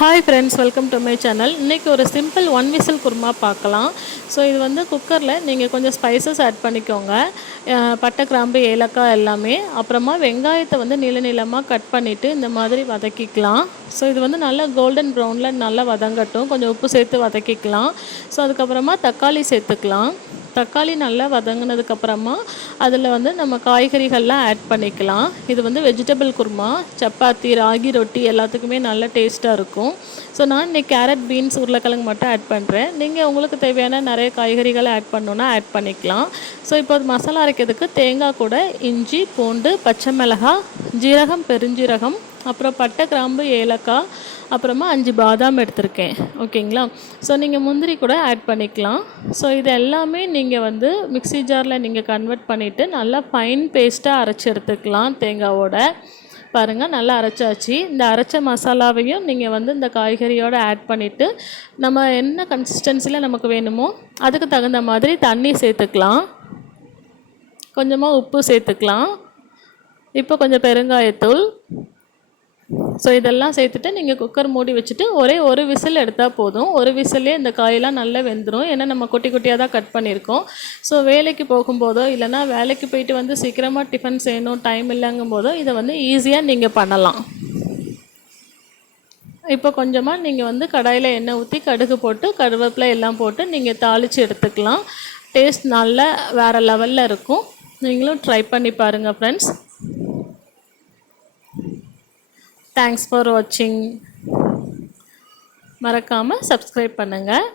Hi friends, welcome to my channel. இன்றைக்கி ஒரு simple one whistle kurma பார்க்கலாம். ஸோ இது வந்து குக்கரில் நீங்கள் கொஞ்சம் ஸ்பைசஸ் ஆட் பண்ணிக்கோங்க. பட்டை, கிராம்பு, ஏலக்காய் எல்லாமே. அப்புறமா வெங்காயத்தை வந்து நீள நீளமாக கட் பண்ணிவிட்டு இந்த மாதிரி வதக்கிக்கலாம். ஸோ இது வந்து நல்லா கோல்டன் ப்ரௌனில் நல்லா வதங்கட்டும். கொஞ்சம் உப்பு சேர்த்து வதக்கிக்கலாம். ஸோ அதுக்கப்புறமா தக்காளி சேர்த்துக்கலாம். தக்காளி நல்லா வதங்கினதுக்கப்புறமா அதில் வந்து நம்ம காய்கறிகள்லாம் ஆட் பண்ணிக்கலாம். இது வந்து வெஜிடபிள் குருமா, சப்பாத்தி, ராகி ரொட்டி எல்லாத்துக்குமே நல்ல டேஸ்ட்டாக இருக்கும். ஸோ நான் இன்றைக்கி கேரட், பீன்ஸ், உருளைக்கிழங்கு மட்டும் ஆட் பண்ணுறேன். நீங்கள் உங்களுக்கு தேவையான நிறைய காய்கறிகளை ஆட் பண்ணணுன்னா ஆட் பண்ணிக்கலாம். ஸோ இப்போ மசாலா அரைக்கிறதுக்கு தேங்காய் கூட இஞ்சி, பூண்டு, பச்சை மிளகாய், ஜீரகம், பெருஞ்சீரகம், அப்புறம் பட்டை, கிராம்பு, ஏலக்காய், அப்புறமா 5 பாதாம் எடுத்திருக்கேன். ஓகேங்களா? ஸோ நீங்கள் முந்திரி கூட ஆட் பண்ணிக்கலாம். ஸோ இது எல்லாமே நீங்கள் வந்து மிக்ஸி ஜாரில் நீங்கள் கன்வெர்ட் பண்ணிவிட்டு நல்லா ஃபைன் பேஸ்ட்டாக அரைச்சி எடுத்துக்கலாம். தேங்காவோட பாருங்கள், நல்லா அரைச்சாச்சு. இந்த அரைச்ச மசாலாவையும் நீங்கள் வந்து இந்த காய்கறியோடு ஆட் பண்ணிவிட்டு நம்ம என்ன கன்சிஸ்டன்சியில் நமக்கு வேணுமோ அதுக்கு தகுந்த மாதிரி தண்ணி சேர்த்துக்கலாம். கொஞ்சமாக உப்பு சேர்த்துக்கலாம். இப்போ கொஞ்சம் பெருங்காயத்தூள். ஸோ இதெல்லாம் சேர்த்துட்டு நீங்கள் குக்கர் மூடி வச்சுட்டு ஒரே ஒரு விசில் எடுத்தால் போதும். ஒரு விசிலே இந்த காயெல்லாம் நல்லா வெந்துடும். ஏன்னா நம்ம குட்டி குட்டியாக தான் கட் பண்ணியிருக்கோம். ஸோ வேலைக்கு போகும்போதோ இல்லைனா வேலைக்கு போயிட்டு வந்து சீக்கிரமாக டிஃபன் செய்யணும், டைம் இல்லைங்கும் போதோ இதை வந்து ஈஸியாக நீங்கள் பண்ணலாம். இப்போ கொஞ்சமாக நீங்கள் வந்து கடாயில் எண்ணெய் ஊற்றி கடுகு போட்டு கருவேப்பிலை எல்லாம் போட்டு நீங்கள் தாளித்து எடுத்துக்கலாம். டேஸ்ட் நல்லா வேறு லெவலில் இருக்கும். நீங்களும் ட்ரை பண்ணி பாருங்கள் ஃப்ரெண்ட்ஸ். தேங்க்ஸ் ஃபார் வாட்சிங். மறக்காமல் சப்ஸ்கிரைப் பண்ணுங்கள்.